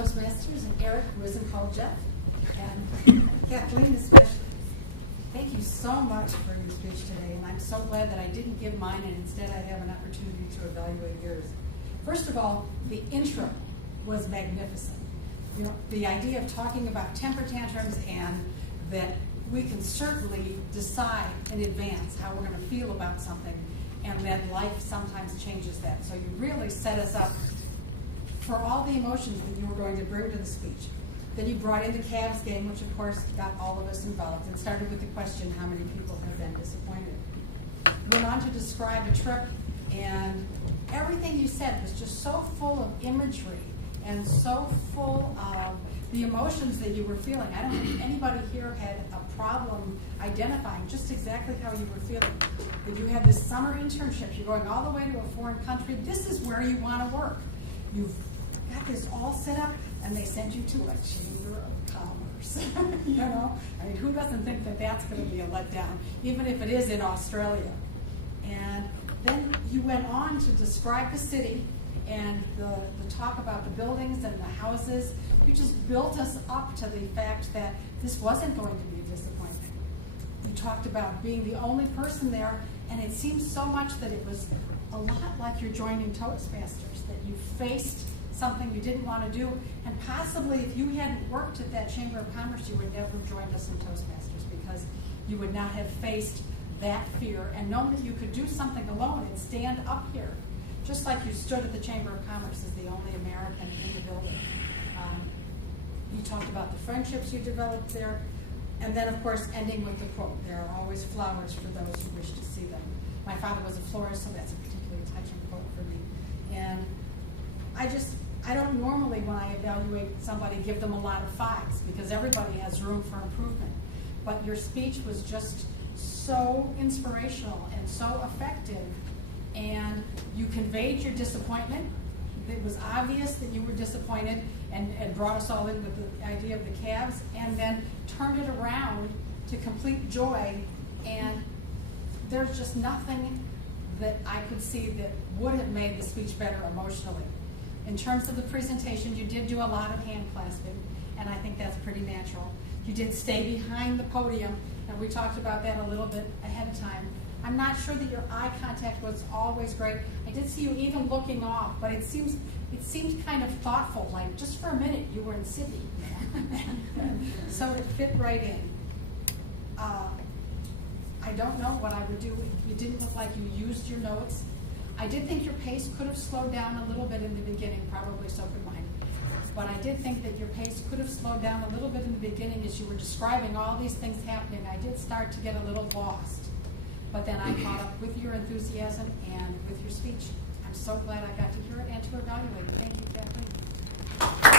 Toastmasters, and Eric, who isn't called Jeff, and Kathleen especially. Thank you so much for your speech today, and I'm so glad that I didn't give mine and instead I have an opportunity to evaluate yours. First of all, the intro was magnificent. You know, the idea of talking about temper tantrums and that we can certainly decide in advance how we're going to feel about something, and that life sometimes changes that. So you really set us up for all the emotions that you were going to bring to the speech. Then you brought in the Cavs game, which of course got all of us involved, and started with the question, how many people have been disappointed? Went on to describe a trip, and everything you said was just so full of imagery and so full of the emotions that you were feeling. I don't think anybody here had a problem identifying just exactly how you were feeling. That you had this summer internship, you're going all the way to a foreign country, this is where you want to work. You've got this all set up, and they send you to a chamber of commerce. You know, I mean, who doesn't think that that's going to be a letdown, even if it is in Australia? And then you went on to describe the city and the talk about the buildings and the houses. You just built us up to the fact that this wasn't going to be a disappointment. You talked about being the only person there, and it seemed so much that it was a lot like you're joining Toastmasters, that you faced something you didn't want to do, and possibly if you hadn't worked at that Chamber of Commerce, you would never have joined us in Toastmasters, because you would not have faced that fear and known that you could do something alone and stand up here, just like you stood at the Chamber of Commerce as the only American in the building. You talked about the friendships you developed there, and then of course ending with the quote, there are always flowers for those who wish to see them. My father was a florist, so that's a particularly touching quote for me. And I don't normally, when I evaluate somebody, give them a lot of fives, because everybody has room for improvement. But your speech was just so inspirational and so effective, and you conveyed your disappointment. It was obvious that you were disappointed, and brought us all in with the idea of the Cavs, and then turned it around to complete joy. And there's just nothing that I could see that would have made the speech better emotionally. In terms of the presentation, you did do a lot of hand clasping, and I think that's pretty natural. You did stay behind the podium, and we talked about that a little bit ahead of time. I'm not sure that your eye contact was always great. I did see you even looking off, but it seemed kind of thoughtful, like just for a minute you were in Sydney. So it fit right in. I don't know what I would do. You didn't look like you used your notes. I did think your pace could have slowed down a little bit in the beginning, probably so could mine. But I did think that your pace could have slowed down a little bit in the beginning as you were describing all these things happening. I did start to get a little lost. But then I caught up with your enthusiasm and with your speech. I'm so glad I got to hear it and to evaluate it. Thank you, Kathleen.